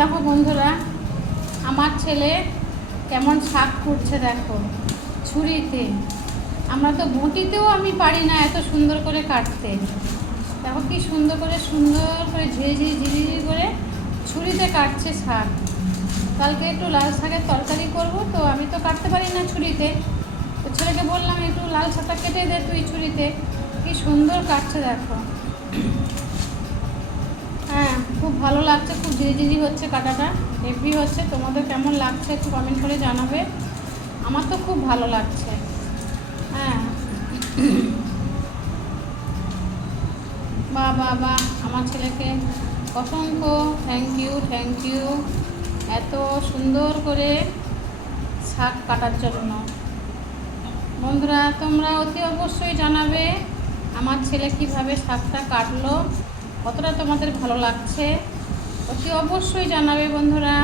দেখো বন্ধুরা, আমার ছেলে কেমন শাক করছে দেখো ছুরিতে। আমরা তো বঁটিতেও আমি পারি না এত সুন্দর করে কাটতে। দেখো কি সুন্দর করে ঝিরিঝিরি করে ছুরিতে কাটছে শাক। কালকে একটু লাল শাকের তরকারি করব, তো আমি তো কাটতে পারি না ছুরিতে। তো ছেলেকে বললাম একটু লাল শাকটা কেটে দে তুই ছুরিতে। কি সুন্দর কাটছে দেখো। হ্যাঁ, খুব ভালো লাগছে, খুব ঝিরিঝিরি হচ্ছে কাটাটা, হেভি হচ্ছে। তোমাদের কেমন লাগছে একটু কমেন্ট করে জানাবে। আমার তো খুব ভালো লাগছে। হ্যাঁ, বাহ, আমার ছেলেকে অসংখ্য থ্যাংক ইউ এত সুন্দর করে শাক কাটার জন্য। বন্ধুরা, তোমরা অতি অবশ্যই জানাবে আমার ছেলে কিভাবে শাকটা কাটলো, কতটা তোমাদের ভালো লাগছে। অতি অবশ্যই জানাবে বন্ধুরা।